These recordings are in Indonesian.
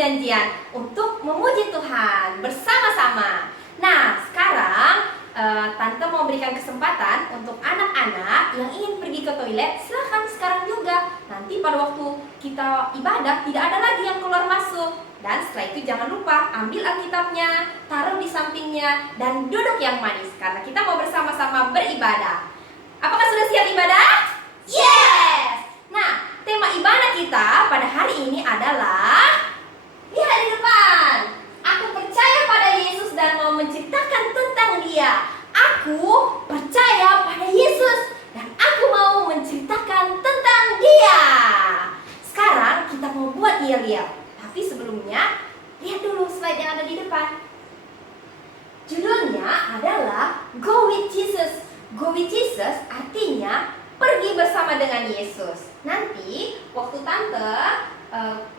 perjanjian untuk memuji Tuhan bersama-sama. Nah, sekarang Tante mau berikan kesempatan untuk anak-anak yang ingin pergi ke toilet, silahkan sekarang juga. Nanti pada waktu kita ibadah tidak ada lagi yang keluar masuk. Dan setelah itu jangan lupa ambil Alkitabnya, taruh di sampingnya, dan duduk yang manis karena kita mau bersama-sama beribadah. Apakah sudah siap ibadah? Yes! Nah, tema ibadah kita pada hari ini adalah, lihat di depan, aku percaya pada Yesus dan mau menceritakan tentang Dia. Aku percaya pada Yesus dan aku mau menceritakan tentang Dia. Sekarang kita mau buat yel-yel. Tapi sebelumnya, lihat dulu slide yang ada di depan. Judulnya adalah Go with Jesus. Go with Jesus artinya pergi bersama dengan Yesus. Nanti waktu Tante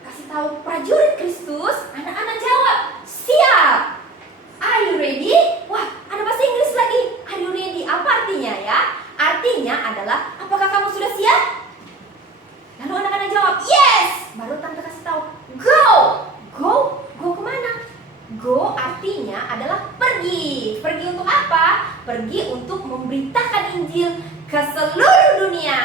kasih tahu prajurit Kristus, anak-anak jawab, siap. Are you ready? Wah, ada bahasa Inggris lagi. Are you ready? Apa artinya ya? Artinya adalah, apakah kamu sudah siap? Lalu anak-anak jawab, yes. Baru Tante kasih tahu, go. Go kemana? Go artinya adalah pergi. Pergi untuk apa? Pergi untuk memberitakan Injil ke seluruh dunia.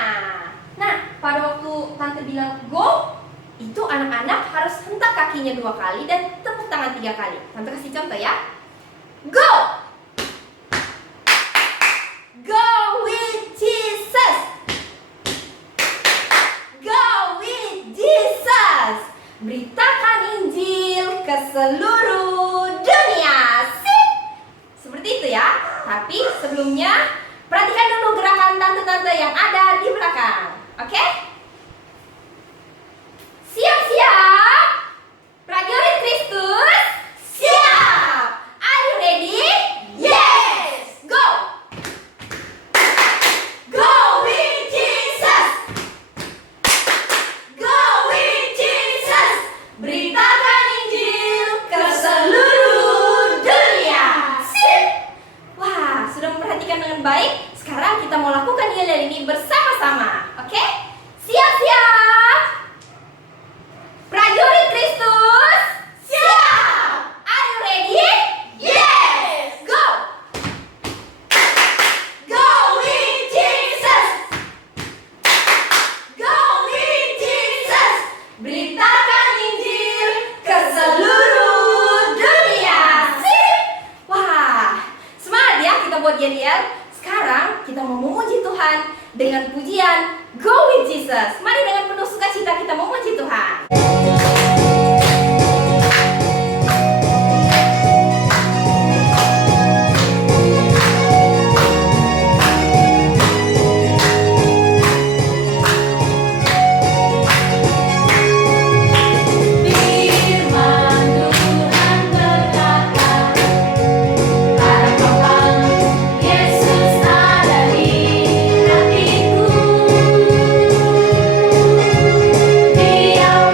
Nah, pada waktu Tante bilang go, itu anak-anak harus hentak kakinya 2 kali dan tepuk tangan 3 kali. Tante kasih contoh ya. Go! Go with Jesus! Go with Jesus! Beritakan Injil ke seluruh dunia. Sip! Seperti itu ya. Tapi sebelumnya perhatikan dulu gerakan tante-tante yang ada di belakang. Oke? Siap-siap. Prajurit Kristus, siap. Are you ready? Yes. Go. Go with Jesus. Go with Jesus. Beritakan Injil ke seluruh dunia. Sip. Wah, sudah memperhatikan dengan baik. Sekarang kita mau lakukan yel-yel ini bersama-sama. Oke? Siap-siap. Prajurit Kristus, siap. Are you ready? Yes. Go. Go with Jesus. Go with Jesus. Beritakan Injil ke seluruh dunia. Sip. Wah, semangat ya kita buat yel-yel. Sekarang kita mau memuji Tuhan dengan pujian Go with Jesus. Mari dengan penuh sukacita kita memuji Tuhan. Dia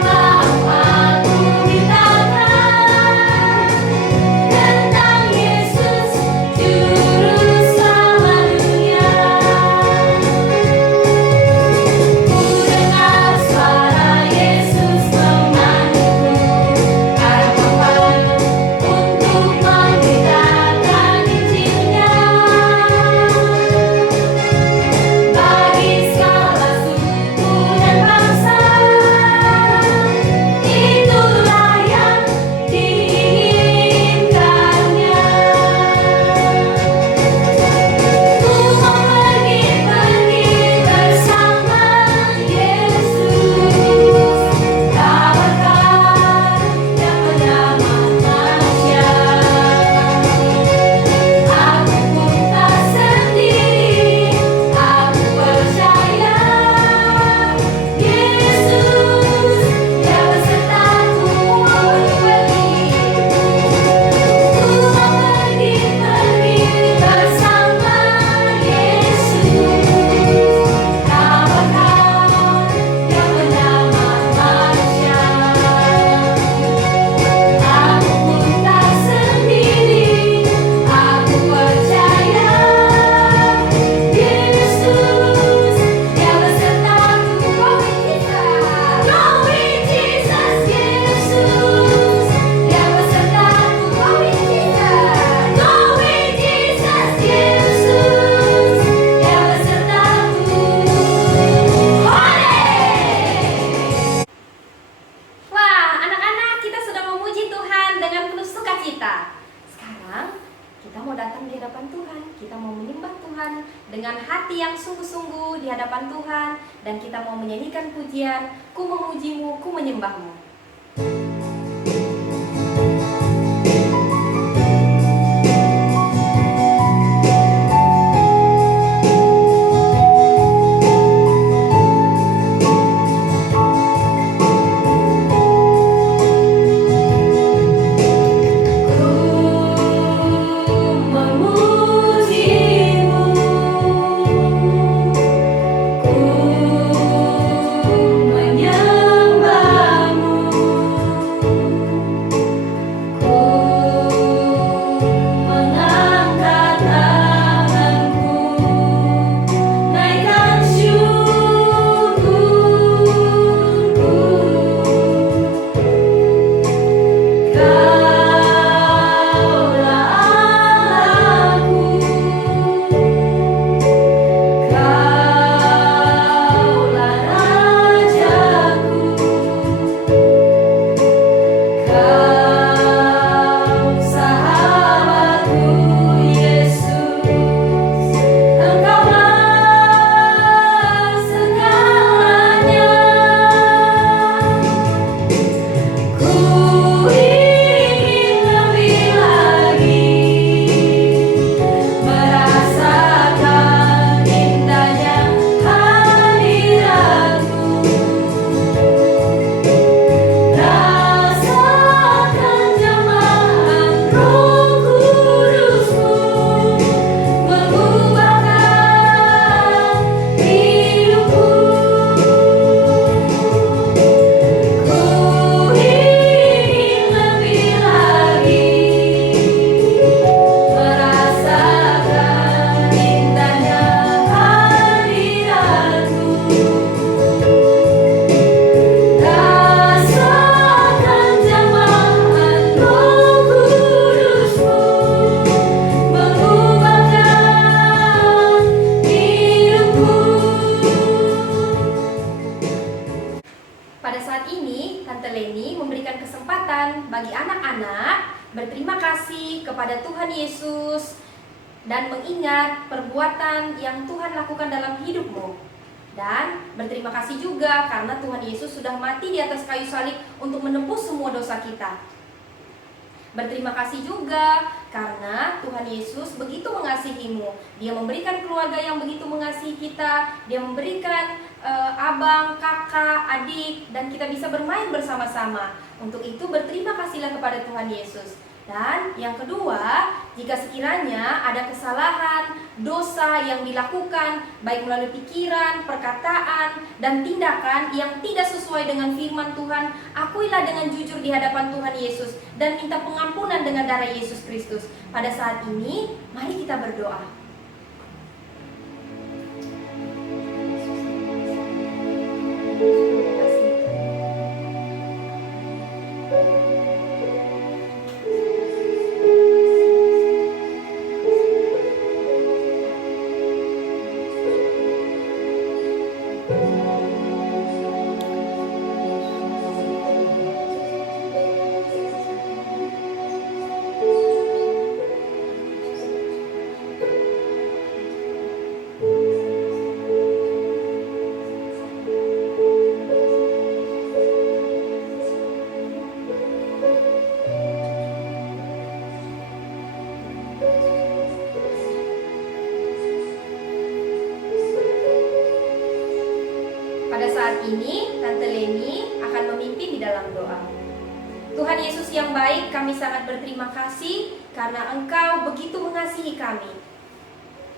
sukacita. Sekarang kita mau datang di hadapan Tuhan, kita mau menyembah Tuhan dengan hati yang sungguh-sungguh di hadapan Tuhan, dan kita mau menyanyikan pujian, ku memujimu, ku menyembahmu. Bagi anak-anak berterima kasih kepada Tuhan Yesus dan mengingat perbuatan yang Tuhan lakukan dalam hidupmu. Dan berterima kasih juga karena Tuhan Yesus sudah mati di atas kayu salib untuk menebus semua dosa kita. Berterima kasih juga karena Tuhan Yesus begitu mengasihimu. Dia memberikan keluarga yang begitu mengasihi kita. Dia memberikan abang, kakak, adik, dan kita bisa bermain bersama-sama. Untuk itu berterima kasihlah kepada Tuhan Yesus. Dan yang kedua, jika sekiranya ada kesalahan, dosa yang dilakukan baik melalui pikiran, perkataan, dan tindakan yang tidak sesuai dengan firman Tuhan, akuilah dengan jujur di hadapan Tuhan Yesus dan minta pengampunan dengan darah Yesus Kristus. Pada saat ini, mari kita berdoa. Pada saat ini, Tante Leni akan memimpin di dalam doa. Tuhan Yesus yang baik, kami sangat berterima kasih karena Engkau begitu mengasihi kami.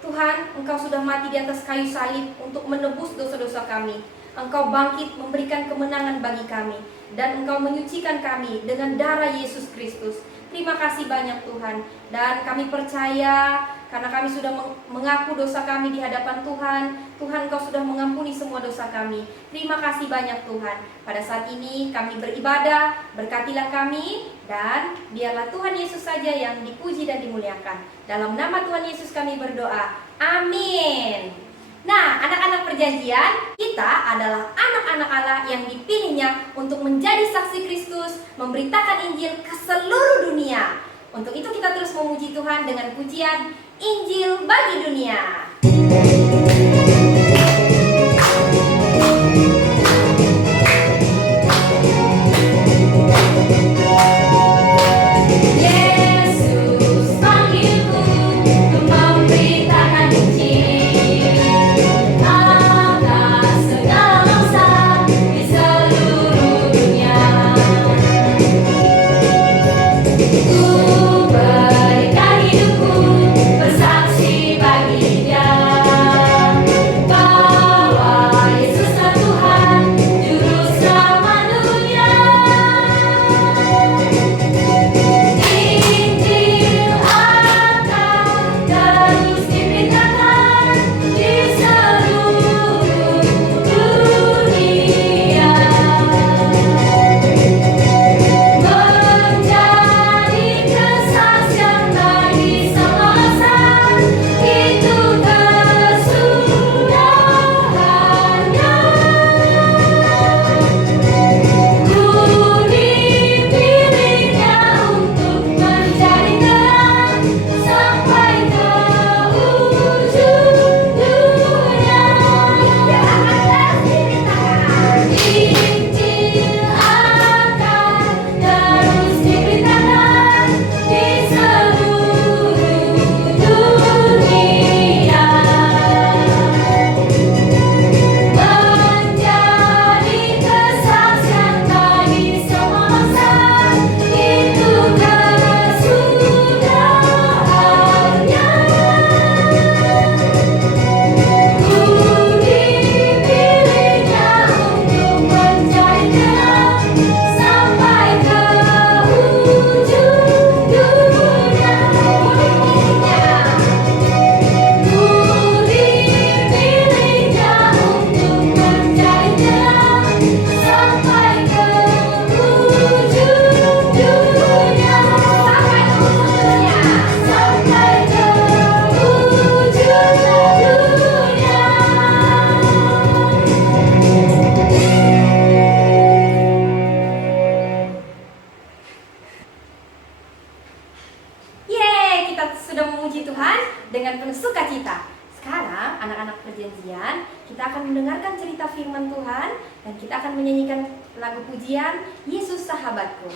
Tuhan, Engkau sudah mati di atas kayu salib untuk menebus dosa-dosa kami. Engkau bangkit memberikan kemenangan bagi kami, dan Engkau menyucikan kami dengan darah Yesus Kristus. Terima kasih banyak Tuhan, dan kami percaya karena kami sudah mengaku dosa kami di hadapan Tuhan. Tuhan, Engkau sudah mengampuni semua dosa kami. Terima kasih banyak Tuhan. Pada saat ini kami beribadah, berkatilah kami, dan biarlah Tuhan Yesus saja yang dipuji dan dimuliakan. Dalam nama Tuhan Yesus kami berdoa. Amin. Nah, anak-anak perjanjian, kita adalah anak-anak Allah yang dipilihnya untuk menjadi saksi Kristus, memberitakan Injil ke seluruh dunia. Untuk itu kita terus memuji Tuhan dengan pujian Injil bagi dunia. Dengan penuh sukacita. Sekarang anak-anak perjanjian, kita akan mendengarkan cerita firman Tuhan dan kita akan menyanyikan lagu pujian Yesus Sahabatku.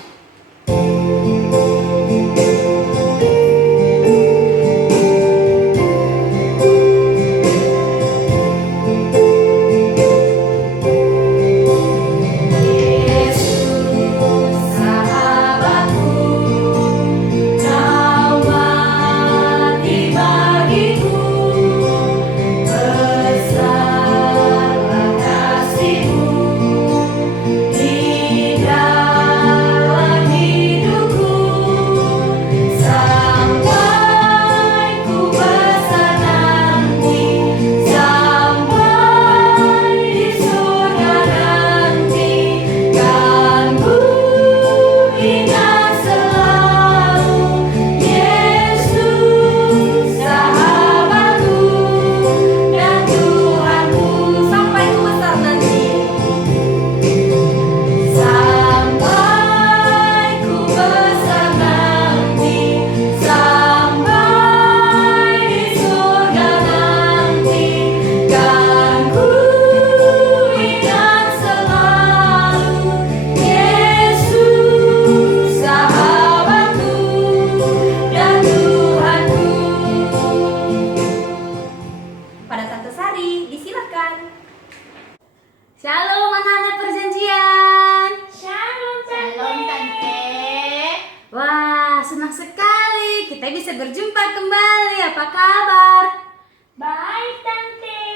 Shalom anak-anak perjanjian. Shalom Tante. Wah, senang sekali kita bisa berjumpa kembali. Apa kabar? Baik Tante.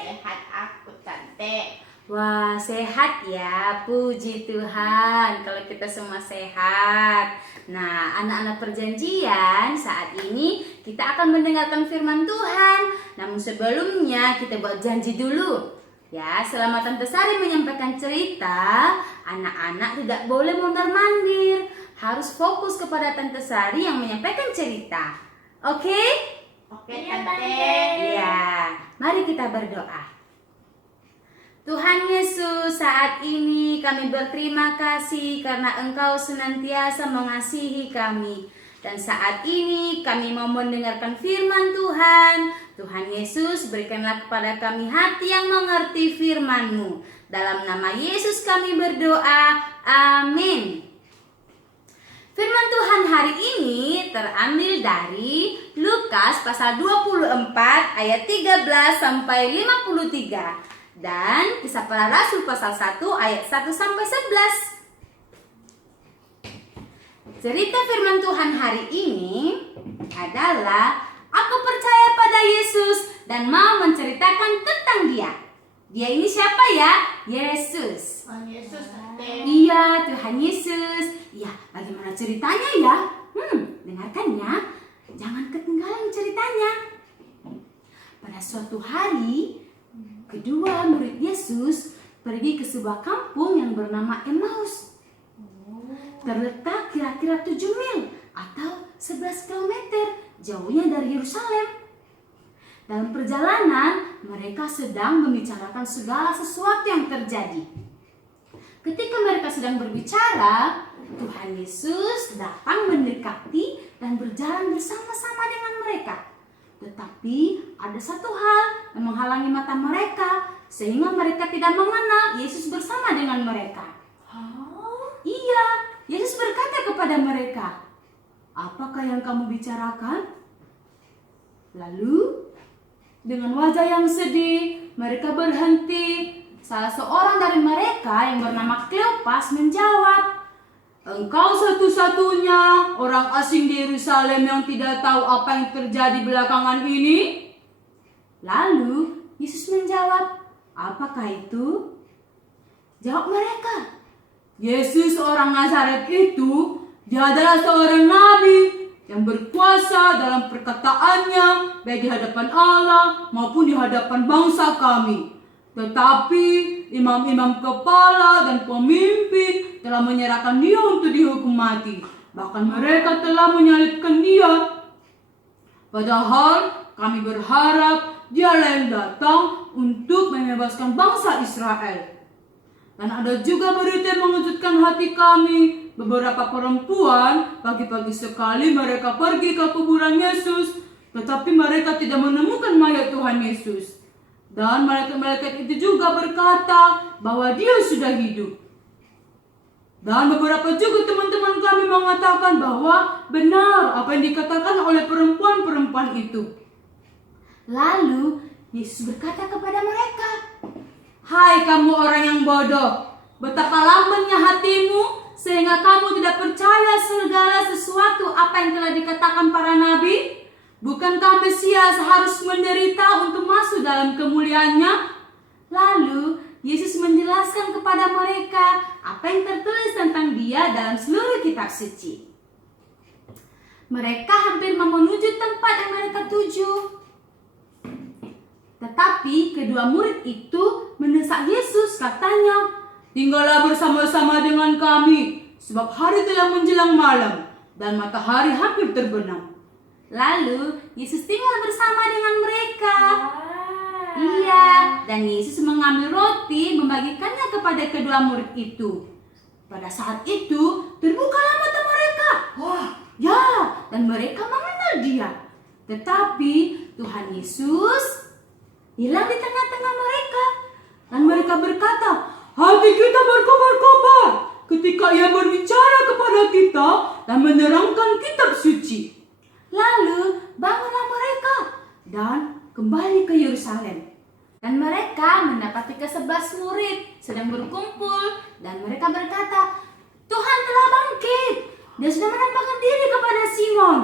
Sehat aku Tante. Wah, sehat ya. Puji Tuhan kalau kita semua sehat. Nah, anak-anak perjanjian, saat ini kita akan mendengarkan firman Tuhan. Namun sebelumnya kita buat janji dulu. Ya, selama Tante Sari menyampaikan cerita, anak-anak tidak boleh mondar-mandir. Harus fokus kepada Tante Sari yang menyampaikan cerita. Oke? Oke Iya, Tante. Tante. Ya, mari kita berdoa. Tuhan Yesus, saat ini kami berterima kasih karena Engkau senantiasa mengasihi kami. Dan saat ini kami mau mendengarkan firman Tuhan. Tuhan Yesus, berikanlah kepada kami hati yang mengerti firman-Mu. Dalam nama Yesus kami berdoa. Amin. Firman Tuhan hari ini terambil dari Lukas pasal 24 ayat 13 sampai 53 dan Kisah Para Rasul pasal 1 ayat 1 sampai 11. Cerita firman Tuhan hari ini adalah aku percaya pada Yesus dan mau menceritakan tentang Dia. Dia ini siapa ya? Yesus. Tuhan Yesus, Tante. Iya, Tuhan Yesus. Ya, bagaimana ceritanya ya? Dengarkan ya. Jangan ketinggalan ceritanya. Pada suatu hari, kedua murid Yesus pergi ke sebuah kampung yang bernama Emmaus. Terletak kira-kira 7 mil atau 11 km jauhnya dari Yerusalem. Dalam perjalanan, mereka sedang membicarakan segala sesuatu yang terjadi. Ketika mereka sedang berbicara, Tuhan Yesus datang mendekati dan berjalan bersama-sama dengan mereka. Tetapi ada satu hal yang menghalangi mata mereka, sehingga mereka tidak mengenal Yesus bersama dengan mereka. Iya, Yesus berkata kepada mereka, "Apakah yang kamu bicarakan?" Lalu, dengan wajah yang sedih, mereka berhenti. Salah seorang dari mereka yang bernama Kleopas menjawab, "Engkau satu-satunya orang asing di Yerusalem yang tidak tahu apa yang terjadi belakangan ini?" Lalu Yesus menjawab, "Apakah itu?" Jawab mereka, "Yesus orang Nazaret itu, dia adalah seorang nabi yang berkuasa dalam perkataannya baik di hadapan Allah maupun di hadapan bangsa kami. Tetapi imam-imam kepala dan pemimpin telah menyerahkan dia untuk dihukum mati. Bahkan mereka telah menyalibkan dia. Padahal kami berharap dialah yang datang untuk membebaskan bangsa Israel. Dan ada juga berita yang mengejutkan hati kami. Beberapa perempuan pagi-pagi sekali mereka pergi ke kuburan Yesus, tetapi mereka tidak menemukan mayat Tuhan Yesus. Dan malaikat-malaikat itu juga berkata bahwa dia sudah hidup. Dan beberapa juga teman-teman kami mengatakan bahwa benar apa yang dikatakan oleh perempuan-perempuan itu." Lalu Yesus berkata kepada mereka, "Hai kamu orang yang bodoh, betapa lambannya hatimu sehingga kamu tidak percaya segala sesuatu apa yang telah dikatakan para nabi? Bukankah Mesias harus menderita untuk masuk dalam kemuliaannya?" Lalu Yesus menjelaskan kepada mereka apa yang tertulis tentang Dia dalam seluruh kitab suci. Mereka hampir mau menuju tempat yang mereka tuju. Tetapi kedua murid itu mendesak Yesus, katanya, "Tinggallah bersama-sama dengan kami, sebab hari telah menjelang malam dan matahari hampir terbenam." Lalu Yesus tinggal bersama dengan mereka. Iya, dan Yesus mengambil roti, membagikannya kepada kedua murid itu. Pada saat itu terbukalah mata mereka. Wah, ya, dan mereka mengenal Dia. Tetapi Tuhan Yesus hilang di tengah-tengah mereka. Dan mereka berkata, "Hati kita berkobar-kobar ketika Ia berbicara kepada kita dan menerangkan kitab suci." Lalu bangunlah mereka dan kembali ke Yerusalem. Dan mereka mendapati ke-11 murid sedang berkumpul. Dan mereka berkata, "Tuhan telah bangkit. Dia sudah menampakkan diri kepada Simon."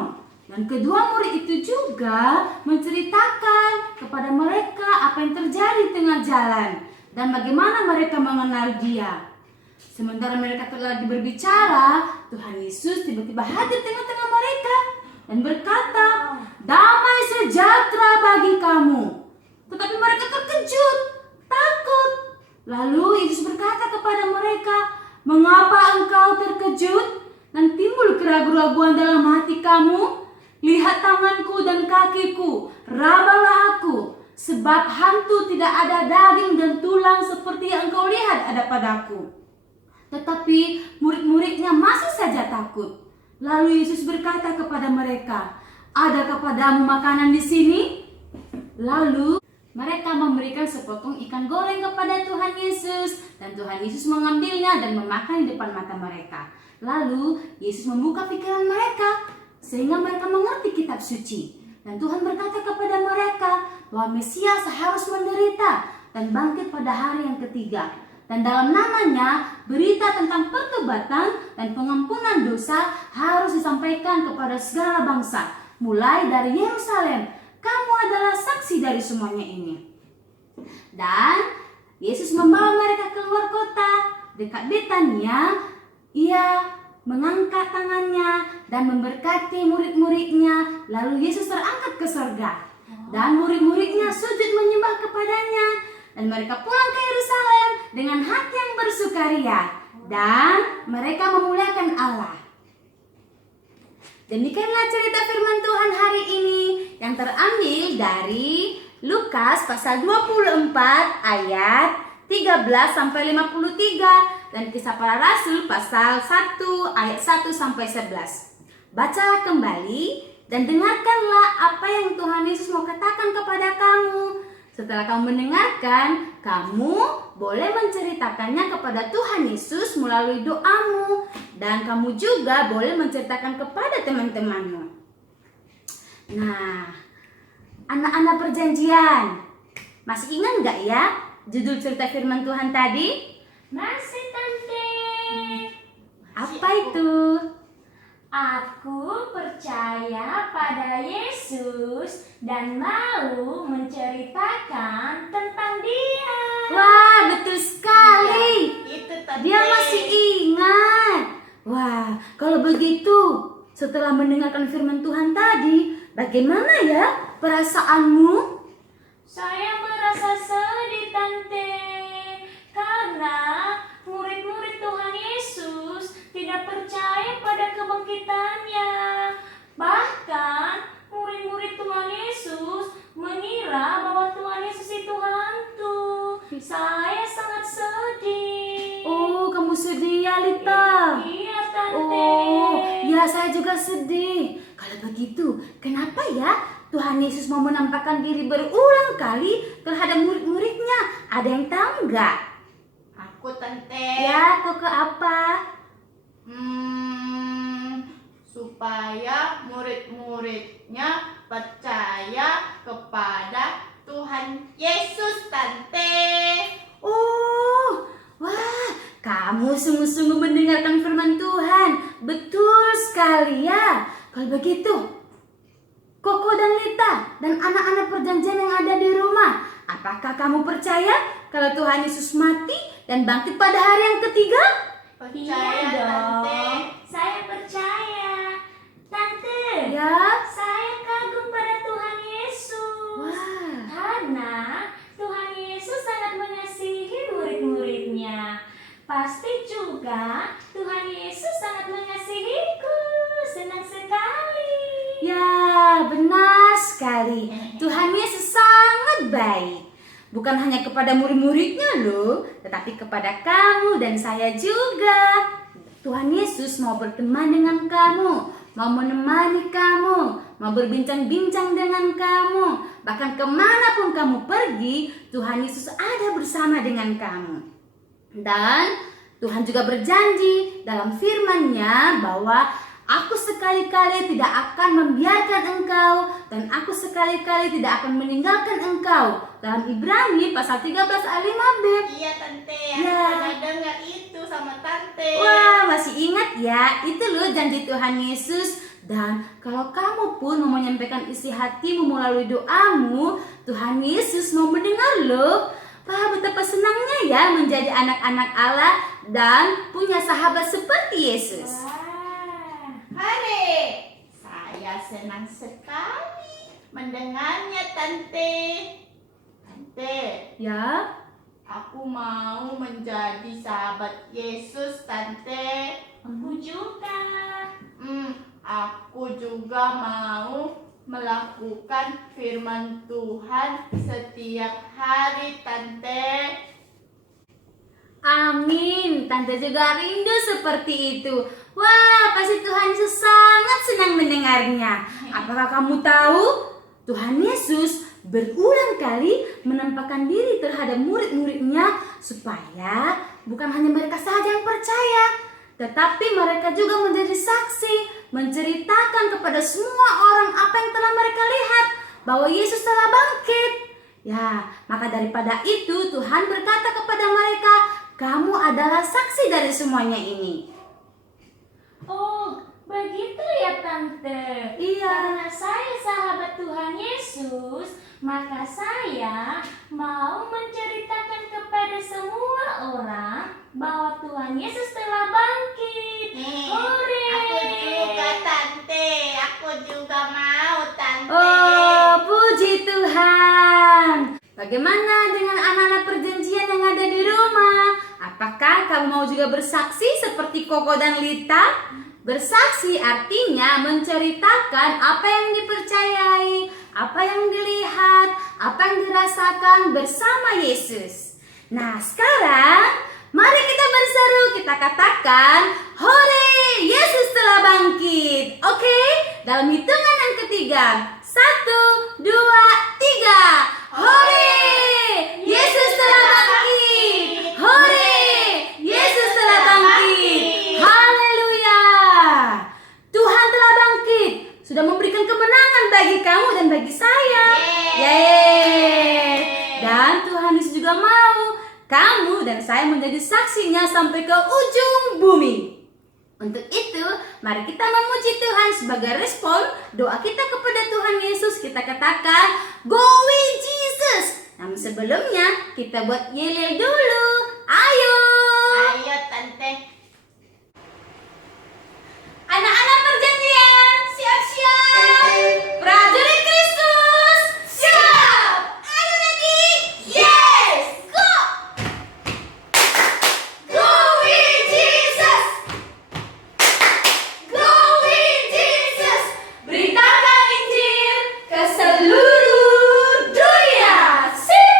Dan kedua murid itu juga menceritakan kepada mereka apa yang terjadi di tengah jalan dan bagaimana mereka mengenal Dia. Sementara mereka telah berbicara, Tuhan Yesus tiba-tiba hadir di tengah-tengah mereka dan berkata, "Damai sejahtera bagi kamu." Tetapi mereka terkejut, takut. Lalu Yesus berkata kepada mereka, "Mengapa engkau terkejut dan timbul keraguan-raguan dalam hati kamu? Lihat tanganku dan kakiku, rabalah aku, sebab hantu tidak ada daging dan tulang seperti yang engkau lihat ada padaku." Tetapi murid-muridnya masih saja takut. Lalu Yesus berkata kepada mereka, "Adakah padamu makanan di sini?" Lalu mereka memberikan sepotong ikan goreng kepada Tuhan Yesus, dan Tuhan Yesus mengambilnya dan memakan di depan mata mereka. Lalu Yesus membuka pikiran mereka sehingga mereka mengerti kitab suci. Dan Tuhan berkata kepada mereka bahwa Mesias harus menderita dan bangkit pada hari yang ketiga. Dan dalam namanya, berita tentang pertobatan dan pengampunan dosa harus disampaikan kepada segala bangsa, mulai dari Yerusalem. Kamu adalah saksi dari semuanya ini. Dan Yesus membawa mereka keluar kota, dekat Betania. Ia mengangkat tangannya dan memberkati murid-muridnya. Lalu Yesus terangkat ke surga. Dan murid-muridnya sujud menyembah kepadanya. Dan mereka pulang ke Yerusalem dengan hati yang bersukaria, dan mereka memuliakan Allah. Demikianlah cerita firman Tuhan hari ini yang terambil dari Lukas pasal 24 ayat 13 sampai 53 dan Kisah Para Rasul pasal 1 ayat 1 sampai 11. Bacalah kembali dan dengarkanlah apa yang Tuhan Yesus mau katakan kepada kamu. Setelah kamu mendengarkan, kamu boleh menceritakannya kepada Tuhan Yesus melalui doamu, dan kamu juga boleh menceritakan kepada teman-temanmu. Nah, anak-anak perjanjian, masih ingat nggak ya judul cerita firman Tuhan tadi? Masih, Tante. Apa itu? Aku percaya pada Yesus dan mau menceritakan tentang Dia. Wah, betul sekali. Itu Tante. Dia masih ingat. Wah, kalau begitu, setelah mendengarkan firman Tuhan tadi, bagaimana ya perasaanmu? Saya merasa sedih, Tante, karena murid-murid Tuhan Yesus tidak percaya pada kebangkitannya. Bahkan murid-murid Tuhan Yesus mengira bahwa Tuhan Yesus itu hantu. Saya sangat sedih. Oh, kamu sedih ya, Lita? Iya, Tante. Oh, ya saya juga sedih. Kalau begitu, kenapa ya Tuhan Yesus mau menampakkan diri berulang kali terhadap murid-muridnya? Ada yang tahu nggak? Aku Tante. Ya, kok ke apa? Supaya murid-muridnya percaya kepada Tuhan Yesus, Tante. Oh, wah, kamu sungguh-sungguh mendengarkan firman Tuhan. Betul sekali ya. Kalau begitu, Koko dan Lita dan anak-anak perjanjian yang ada di rumah, apakah kamu percaya kalau Tuhan Yesus mati dan bangkit pada hari yang ketiga? Percaya, Iya dong. Tante. Saya percaya. Tante, Ya. saya kagum pada Tuhan Yesus. Wah. Karena Tuhan Yesus sangat mengasihi murid-muridnya. Pasti juga Tuhan Yesus sangat mengasihiku. Senang sekali. Ya, benar sekali. Tuhan Yesus sangat baik. Bukan hanya kepada murid-muridnya loh, tetapi kepada kamu dan saya juga. Tuhan Yesus mau berteman dengan kamu, mau menemani kamu, mau berbincang-bincang dengan kamu. Bahkan kemanapun kamu pergi, Tuhan Yesus ada bersama dengan kamu. Dan Tuhan juga berjanji dalam firman-Nya bahwa Aku sekali-kali tidak akan membiarkan engkau, dan aku sekali-kali tidak akan meninggalkan engkau. Dalam Ibrani pasal 13 ayat 5b. Iya, Tante. Ya. Aku pernah dengar itu sama Tante. Wah, masih ingat ya? Itu loh janji Tuhan Yesus. Dan kalau kamu pun mau menyampaikan isi hatimu melalui doamu, Tuhan Yesus mau mendengar loh. Wah, betapa senangnya ya menjadi anak-anak Allah dan punya sahabat seperti Yesus. Hari, saya senang sekali mendengarnya, Tante. Tante, Ya, aku mau menjadi sahabat Yesus, Tante. Aku juga. Aku juga mau melakukan firman Tuhan setiap hari, Tante. Amin, Tante juga rindu seperti itu. Wah, pasti Tuhan Yesus sangat senang mendengarnya. Apakah kamu tahu? Tuhan Yesus berulang kali menampakkan diri terhadap murid-muridnya supaya bukan hanya mereka saja yang percaya, tetapi mereka juga menjadi saksi, menceritakan kepada semua orang apa yang telah mereka lihat, bahwa Yesus telah bangkit. Ya, maka daripada itu Tuhan berkata kepada mereka, kamu adalah saksi dari semuanya ini. Oh, begitu ya Tante. Iya. Karena saya sahabat Tuhan Yesus, maka saya mau menceritakan kepada semua orang bahwa Tuhan Yesus telah bangkit. Hore! Aku juga Tante, aku juga mau Tante. Oh, puji Tuhan. Bagaimana dengan anak-anak perjanjian yang ada di rumah? Apakah kamu mau juga bersaksi seperti Koko dan Lita? Bersaksi artinya menceritakan apa yang dipercayai, apa yang dilihat, apa yang dirasakan bersama Yesus. Nah, sekarang mari kita berseru, kita katakan, hore, Yesus telah bangkit. Oke, dalam hitungan yang ketiga. 1, 2, 3. Hore, Yesus telah bangkit. Hore, Yesus telah bangkit. Haleluya. Tuhan telah bangkit, sudah memberikan kemenangan bagi kamu dan bagi saya. Yeay. Dan Tuhan Yesus juga mau kamu dan saya menjadi saksinya sampai ke ujung bumi. Untuk itu, mari kita memuji Tuhan sebagai respon doa kita kepada Tuhan Yesus. Kita katakan, Go with Jesus. Namun sebelumnya, kita buat yel-yel dulu. Ayo. Ayo Tante. Anak-anak perjanjian, siap-siap. Prajurit Kristus, siap. Ayo ready? Yes, go. Go with Jesus. Go with Jesus. Beritakan Injil ke seluruh dunia. Sip.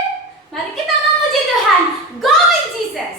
Mari kita memuji Tuhan. Go with Jesus.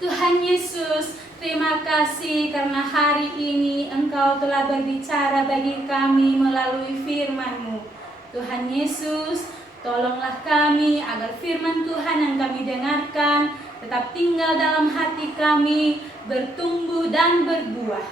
Tuhan Yesus, terima kasih karena hari ini Engkau telah berbicara bagi kami melalui firman-Mu. Tuhan Yesus, tolonglah kami agar firman Tuhan yang kami dengarkan tetap tinggal dalam hati kami, bertumbuh dan berbuah.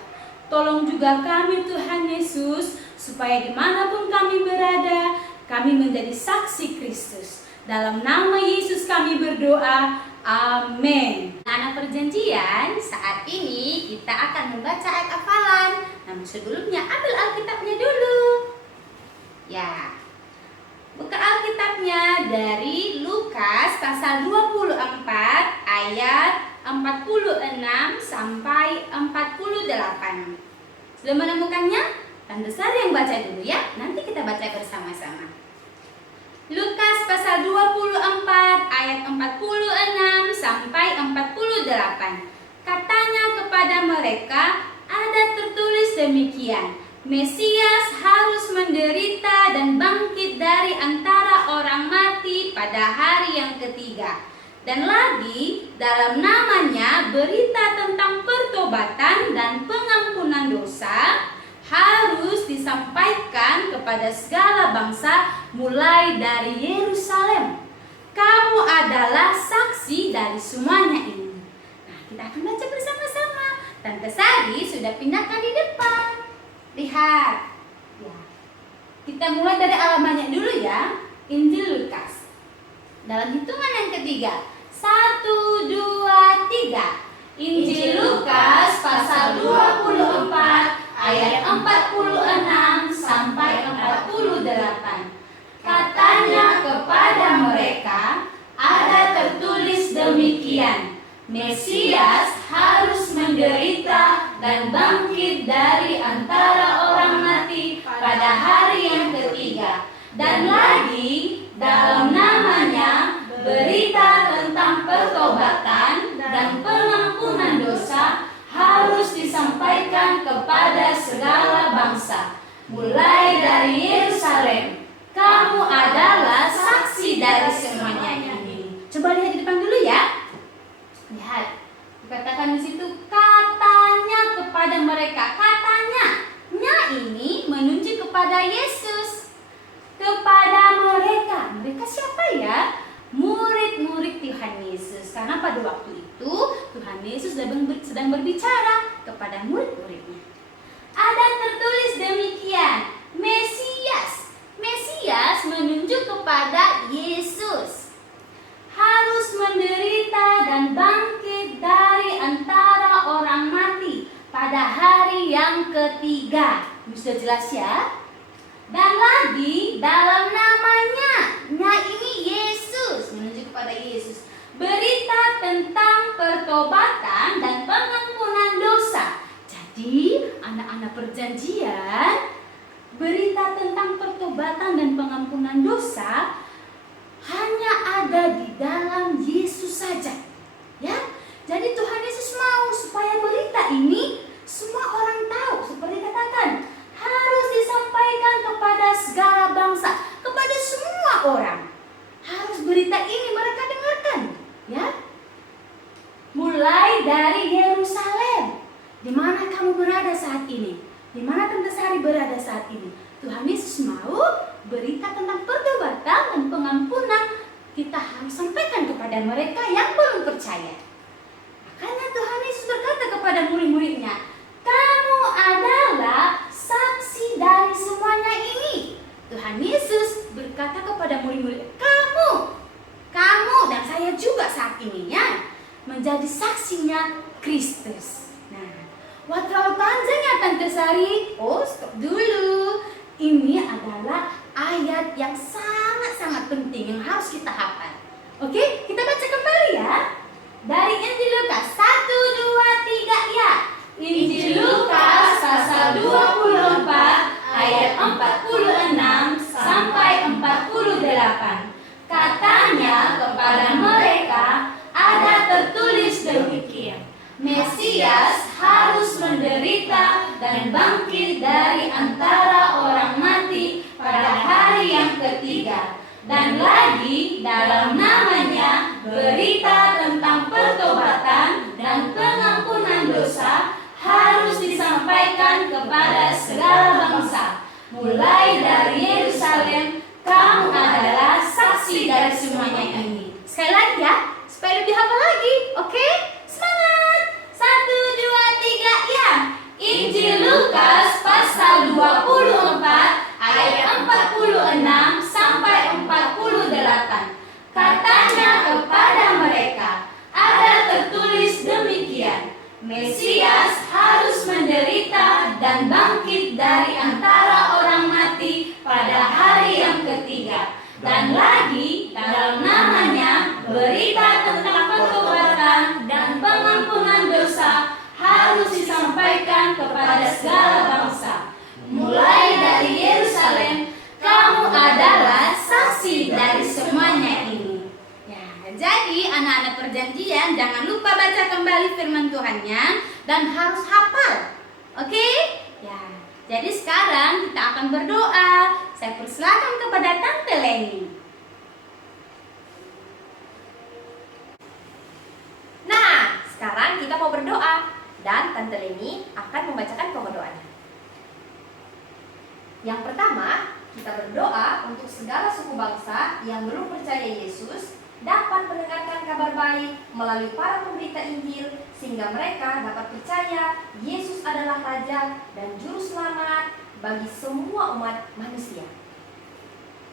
Tolong juga kami Tuhan Yesus, supaya dimanapun kami berada, kami menjadi saksi Kristus. Dalam nama Yesus kami berdoa. Amin. Anak perjanjian, saat ini kita akan membaca ayat hafalan. Namun sebelumnya ambil Alkitabnya dulu. Ya. Buka Alkitabnya dari Lukas pasal 24 ayat 46 sampai 48. Sudah menemukannya? Tante Sari yang baca dulu ya. Nanti kita baca bersama-sama. Lukas pasal 24 ayat 46 sampai 48. Katanya kepada mereka, ada tertulis demikian, Mesias harus menderita dan bangkit dari antara orang mati pada hari yang ketiga. Dan lagi dalam namanya berita tentang pertobatan dan pengampunan dosa harus disampaikan kepada segala bangsa mulai dari Yerusalem. Kamu adalah saksi dari semuanya ini. Nah, kita akan baca bersama-sama. Tante Sari sudah pindahkan di depan. Lihat. Ya. Kita mulai dari alamannya dulu ya. Injil Lukas. Dalam hitungan yang ketiga. 1, 2, 3. Injil Lukas pasal 24 ayat 46 sampai 48. Katanya kepada mereka, ada tertulis demikian, Mesias harus menderita dan bangkit dari antara orang mati pada hari yang ketiga. Dan lagi dalam namanya berita tentang pertobatan dan pengampunan dosa harus disampaikan kepada segala bangsa, mulai dari Yerusalem. Kamu adalah saksi dari semuanya ini. Coba lihat di depan dulu ya. Lihat, dikatakan di situ katanya kepada mereka. Katanya, nya ini menunjuk kepada Yesus. Kepada mereka. Mereka siapa ya? Murid-murid Tuhan Yesus. Karena pada waktu itu Tuhan Yesus sedang berbicara kepada murid-muridnya. Ada tertulis demikian, Mesias. Mesias menunjuk kepada Yesus. Harus menderita dan bangkit dari antara orang mati pada hari yang ketiga. Sudah jelas ya? Dan lagi dalam namanya, ini Yesus, menunjuk kepada Yesus. Berita tentang pertobatan dan pengampunan dosa. Jadi, anak-anak perjanjian, berita tentang pertobatan dan pengampunan dosa hanya ada di dalam Yesus saja. Ya, jadi Tuhan Yesus mau supaya berita ini semua orang tahu. Seperti katakan, harus disampaikan kepada segala bangsa, kepada semua orang. Harus berita ini mereka dengarkan, ya. Mulai dari Yerusalem. Di mana kamu berada saat ini? Di mana Tante Sari berada saat ini? Tuhan Yesus mau berita tentang pertobatan dan pengampunan kita harus sampaikan kepada mereka yang belum percaya. Makanya Tuhan Yesus berkata kepada murid-muridnya, kamu adalah saksi dari semuanya ini. Tuhan Yesus berkata kepada murid-murid, kamu dan saya juga saat ini ya, menjadi saksinya Kristus. Nah, wah terlalu panjang ya Tante Sari. Oh, stop dulu. Ini adalah ayat yang sangat-sangat penting yang harus kita hafal. Oke, kita baca kembali ya. Dari Injil Lukas 1, 2, 3 ya. Injil Lukas pasal 24 ayat 46 sampai 48. Katanya kepada mereka, ada tertulis demikian, Mesias harus menderita dan bangkit dari antara orang mati pada hari yang ketiga. Dan lagi dalam namanya berita tentang pertobatan dan semuanya ini. Sekali lagi ya, supaya lebih hafal lagi. Oke? Semangat! 1, 2, 3, ya! Injil Lukas pasal 24 ayat 46 sampai 48. Katanya kepada mereka, ada tertulis demikian, Mesias harus menderita dan bangkit dari antara orang mati pada hari yang ketiga. Dan lagi dalam namanya berita tentang pertobatan dan pengampunan dosa harus disampaikan kepada segala bangsa. Mulai dari Yerusalem, kamu adalah saksi dari semuanya ini. Ya, jadi anak-anak perjanjian jangan lupa baca kembali firman Tuhannya dan harus hafal. Oke? Ya. Jadi sekarang kita akan berdoa. Saya persilakan kepada Tante Leni. Nah, sekarang kita mau berdoa dan Tante Leni akan membacakan pokok doanya. Yang pertama, kita berdoa untuk segala suku bangsa yang belum percaya Yesus dapat mendengarkan kabar baik melalui para pemberita Injil sehingga mereka dapat percaya Yesus adalah Raja dan Juru Selamat bagi semua umat manusia.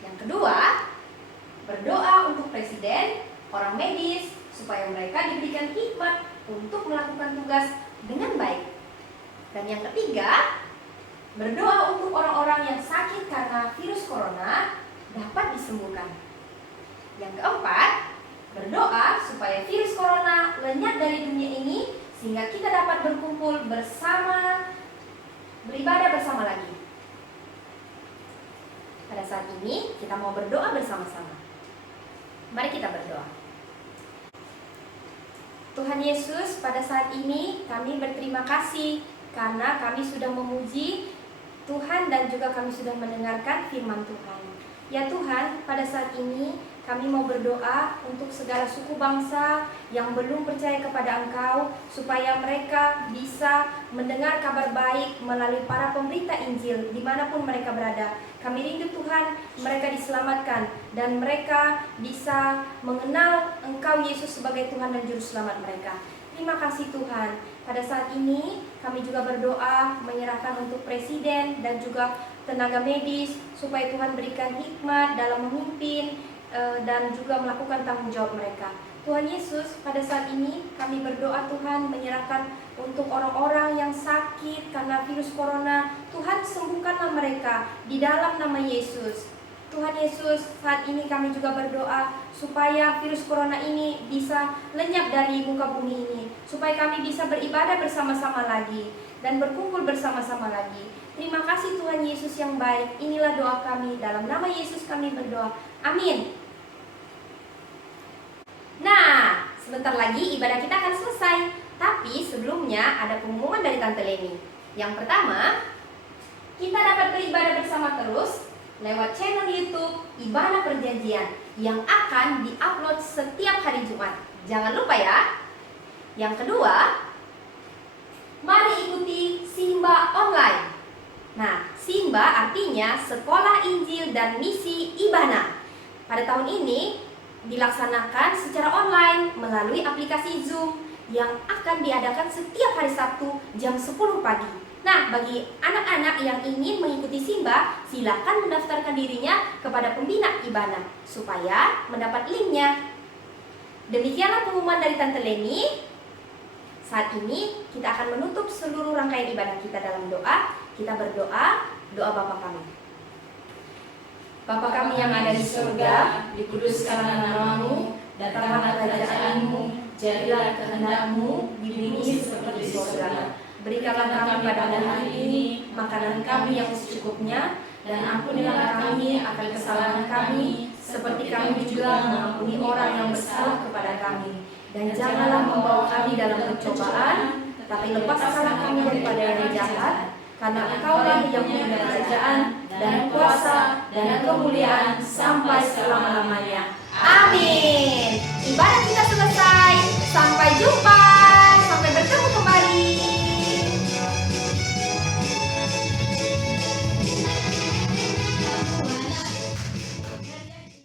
Yang kedua, berdoa untuk presiden, orang medis supaya mereka diberikan hikmat untuk melakukan tugas dengan baik. Dan yang ketiga, berdoa untuk orang-orang yang sakit karena virus corona dapat disembuhkan. Yang keempat, berdoa supaya virus corona lenyap dari dunia ini sehingga kita dapat berkumpul bersama, beribadah bersama lagi. Pada saat ini kita mau berdoa bersama-sama. Mari kita berdoa. Tuhan Yesus, pada saat ini kami berterima kasih karena kami sudah memuji Tuhan dan juga kami sudah mendengarkan firman Tuhan. Ya Tuhan, pada saat ini kami mau berdoa untuk segala suku bangsa yang belum percaya kepada Engkau supaya mereka bisa mendengar kabar baik melalui para pemberita Injil dimanapun mereka berada. Kami rindu Tuhan mereka diselamatkan dan mereka bisa mengenal Engkau Yesus sebagai Tuhan dan Juru Selamat mereka. Terima kasih Tuhan. Pada saat ini kami juga berdoa menyerahkan untuk presiden dan juga tenaga medis supaya Tuhan berikan hikmat dalam memimpin dan juga melakukan tanggung jawab mereka. Tuhan Yesus, pada saat ini kami berdoa Tuhan menyerahkan untuk orang-orang yang sakit karena virus corona. Tuhan sembuhkanlah mereka di dalam nama Yesus. Tuhan Yesus, saat ini kami juga berdoa supaya virus corona ini bisa lenyap dari muka bumi ini, supaya kami bisa beribadah bersama-sama lagi dan berkumpul bersama-sama lagi. Terima kasih Tuhan Yesus yang baik. Inilah doa kami, dalam nama Yesus kami berdoa. Amin. Nah, sebentar lagi ibadah kita akan selesai. Tapi sebelumnya ada pengumuman dari Tante Leni. Yang pertama, kita dapat beribadah bersama terus lewat channel YouTube Ibadah Perjanjian yang akan diupload setiap hari Jumat. Jangan lupa ya. Yang kedua, mari ikuti Simba Online. Nah, Simba artinya Sekolah Injil dan Misi Ibana. Pada tahun ini dilaksanakan secara online melalui aplikasi Zoom yang akan diadakan setiap hari Sabtu jam 10 pagi. Nah, bagi anak-anak yang ingin mengikuti Simba, silakan mendaftarkan dirinya kepada pembina Ibana supaya mendapat linknya. Demikianlah pengumuman dari Tante Leni. Saat ini kita akan menutup seluruh rangkaian ibadah kita dalam doa. Kita berdoa, doa Bapa kami. Bapa kami yang ada di surga, dikuduskanlah namamu, datanglah kerajaanmu, jadilah kehendak-Mu di bumi seperti di surga. Berikanlah kami pada hari ini makanan kami yang secukupnya, dan ampunilah kami akan kesalahan kami, seperti kami juga mengampuni orang yang bersalah kepada kami. Dan janganlah membawa kami dalam pencobaan, tapi lepaskanlah kami daripada yang jahat, karena Engkaulah yang punya kerajaan dan kuasa dan kemuliaan sampai selama-lamanya.